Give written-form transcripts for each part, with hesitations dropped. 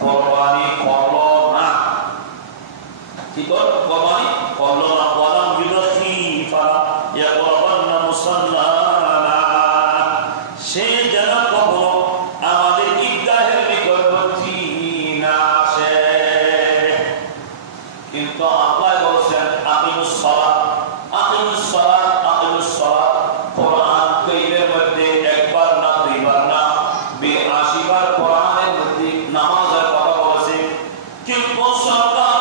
কোরবানি করলো না, কি কোরবানি করলো না, ওয়ালাম ইউদহি ফালা ইয়াকরাবান্না মুসাল্লানা, সে যেন কখনো আমাদের ঈদগাহের নিকটবর্তী না আসে। কিন্তু আল্লাহ বলেছেন আকিমুস সালাত, আকিমুস সালাত, আকিমুস সালাত। কোরআন কারীমের মধ্যে একবার না দুইবার না 82 বার কোরআনের মধ্যে নামাজের কথা বলেছে। কিন্তু সরকার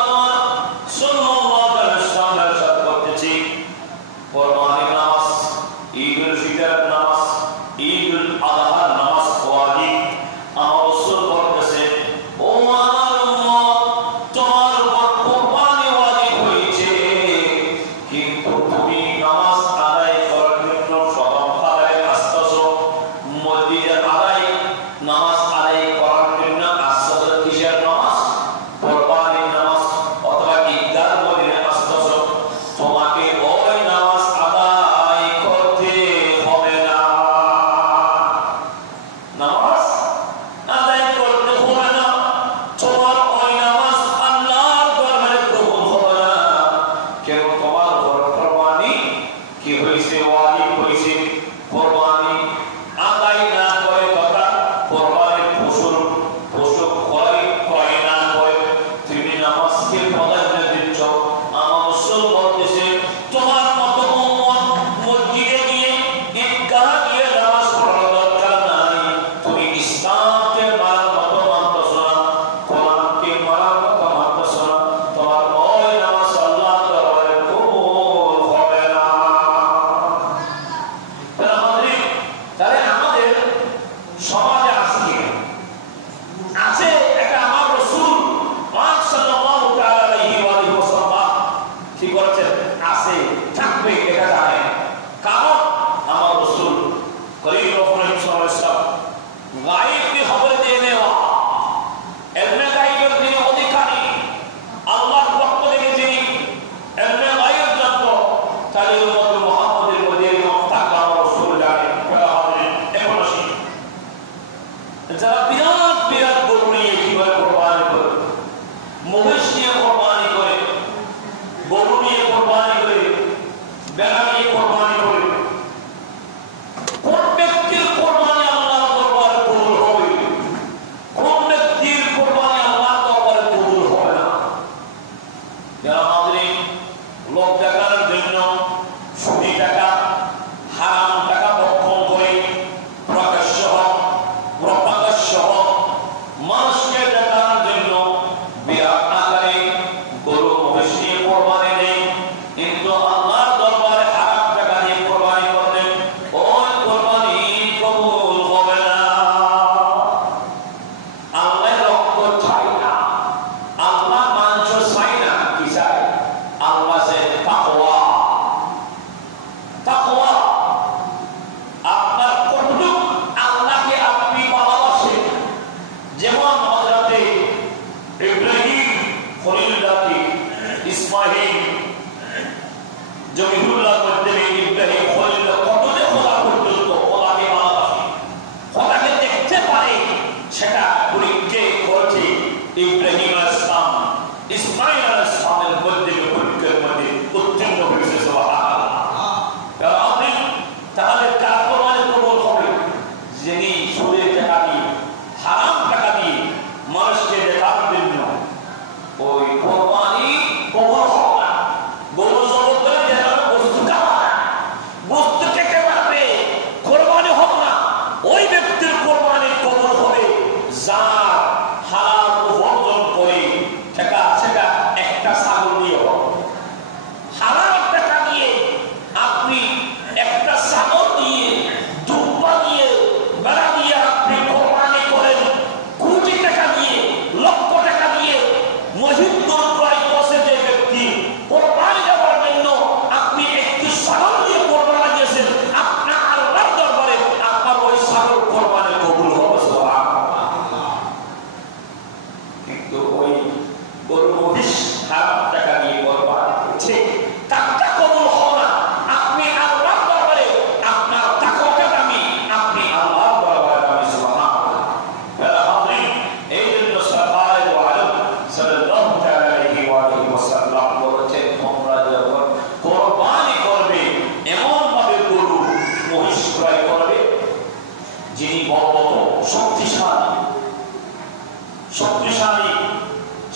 সাল্লাল্লাহু আলাইহি ওয়াসাল্লাম সাথ করতেছি কোরবানির নামাজ, ঈদুল ফিতরের নামাজ, ঈদুল আযহার নামাজ ওয়াজিব। আমার রাসূল বলতেছে, ও আমার উম্মত, তোমার উপর কোরবানি ওয়াজিব হয়েছে, কিন্তু তুমি নামাজ আদায় করার জন্য সদম আদায় আসতেছো, মসজিদে আদায় নামাজ আদায় করার জন্য আসতেছো। কিসের নামাজ? কোরবানির নামাজ, অথবা ঈদগাহ মসজিদে আসতেছো। তোমাকে ওই নামাজ আদায় করতে হবে না, নামাজ আদায় করতে হবে না। তোমার ওই নামাজ আল্লাহর দরবারে কবুল হবে না। কেন? তোমার উপর কোরবানি কি হয়েছে? ওয়াজিব হয়েছে। কোরবানি আদায় না করে কথা, কোরবানির পশু ক্রয় না করে তুমি নামাজকে প্রাধান্য দিচ্ছ। আমার রাসূল বলতেছে, তোমার মতো উম্মত মসজিদে গিয়ে ঈদগাহ গিয়ে নামাজ পড়ার দরকার নাই। তুমি ইসলামকে মানার মতো মানতেছ না, কোরআনকে মানার মতো মানতেছ না, তোমার ওই নামাজ আল্লাহর দরবারে কবুল হবে না। তাহলে আমাদের সমাজে আছে কি আছে? এটা আমার রাসূল পাক সাল্লাল্লাহু তাআলা আলাইহি ওয়াসাল্লাম কি করেছেন? আছে, থাকবে, এটা জানেন। কারণ আমার রাসূল করিম সাল্লাল্লাহু আলাইহি ওয়াসাল্লাম গায়ব की खबर देने वाला, इल्म गायब के अधिकारी, আল্লাহর পক্ষ থেকে যিনি ইলম গায়ব জানত, তাহলে উম্মত মুহাম্মদের মধ্যে এরকম থাকবে আমার রাসূল জানেন। এখন আসি, যারা বিরাট বিরাট গরু নিয়ে কিভাবে কোরবানি করে, মহিষ নিয়ে কোরবানি করে, গরু নিয়ে কোরবানি করে, ভেড়া নিয়ে কোরবানি করে, কোন ব্যক্তির কোরবানি আল্লাহর দরবারে কবুল হবে, কোন ব্যক্তির কোরবানি আল্লাহর দরবারে কবুল হবে না? যারা আমাদের লোক দেখানোর জন্য সুদি টাকা, হারাম টাকা বক্ষণ করে প্রকাশ্য হোক প্রকাশ্য হোক মানুষকে দেখানোর জন্য বিরাট আকারে গরু মহিষ নিয়ে কোরবানি দেয়, কিন্তু আল্লাহর দরবারে হারাম টাকা দিয়ে কোরবানি করলে ওই কোরবানি কবুল হবে না। আল্লাহ রক্ত চাই না, আল্লাহ মাংস চাই না, কি চাই? আল্লাহ চাই তাকওয়া। তাকওয়া আপনার কতটুকু আল্লাহকে আপনি ভালোবাসেন। যেমন হযরতে ইব্রাহিম খলিলুল্লাহ, ইসমাঈল, জমিহুল্লাহ মধ্যে ইব্রাহিম খলিলুল্লাহ কত যে খোদা পর্যন্ত খোদাকে ভালোবাসে, খোদাকে দেখতে পারে, সেটা পরীক্ষা করেছে ইব্রাহিম আলাইহিস সালাম, ইসমাঈল আলাইহিস সালামের মধ্যে পরীক্ষার মধ্যে উত্তীর্ণ হয়েছে। সুবহানাল্লাহ। তাহলে কার কোরবানি কবুল হবে? যিনি সুদের টাকা দিয়ে, হারাম টাকা দিয়ে মানুষকে দেখানোর জন্য, ওই কোরবানি কবুল হবে না। গরু জবাই করে দেখানো বস্তু খাওয়া, বস্তু খেতে পারবে, কোরবানি হবে না। ওই ব্যক্তির কোরবানি কবুল হবে যার হালাল উপার্জন করে টাকা, সেটা একটা ছাগল দিয়ে হবে। হালাল টাকা দিয়ে আপনি একটা ছাগল দিয়ে, দুব্বা দিয়ে, বেড়া দিয়ে আপনি কোরবানি করেন, কোটি টাকা দিয়ে, লক্ষ টাকা দিয়ে মসজিদ ক্রয় করছে যে ব্যক্তি, কোরবানি দেওয়ার জন্য আপনি একটি ছাগল দিয়ে কোরবানি দিয়েছেন, আপনার আল্লাহর দরবারে আপনার ওই ছাগল কোরবানি কবুল হবে। সুবহানাল্লাহ।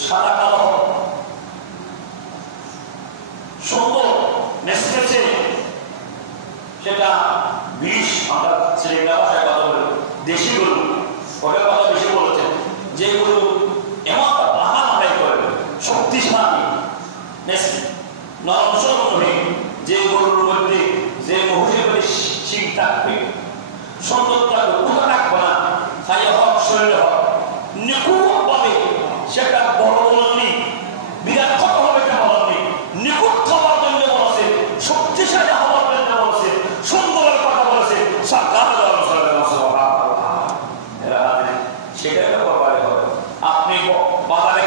সাদা কালো হবে, সুন্দর নেসনেছে, সেটা বিষ। আমরা ছেলেরা ভাষায় কথা বলি দেশি গরু, ওটার কথা বেশি বলেছেন। যে গরু এমন মাহামাহাই করে, শক্তিশালী, নরম সরম, যে গরুর মধ্যে যে মহিষের মধ্যে শিং থাকবে, সুন্দর থাকবে, কোথা থাকবে না, খাইয়ে হোক শরীরে হোক, নিখুঁত ভাবে সেটা বড় বলেননি, বিরাট কত হবে এটা বলেননি, নিখুঁত হওয়ার জন্য বলেছে, শক্তিশালী হওয়ার জন্য বলেছে, সুন্দরের কথা বলেছে, সেটাই ব্যাপারে হবে। আপনি বাজারে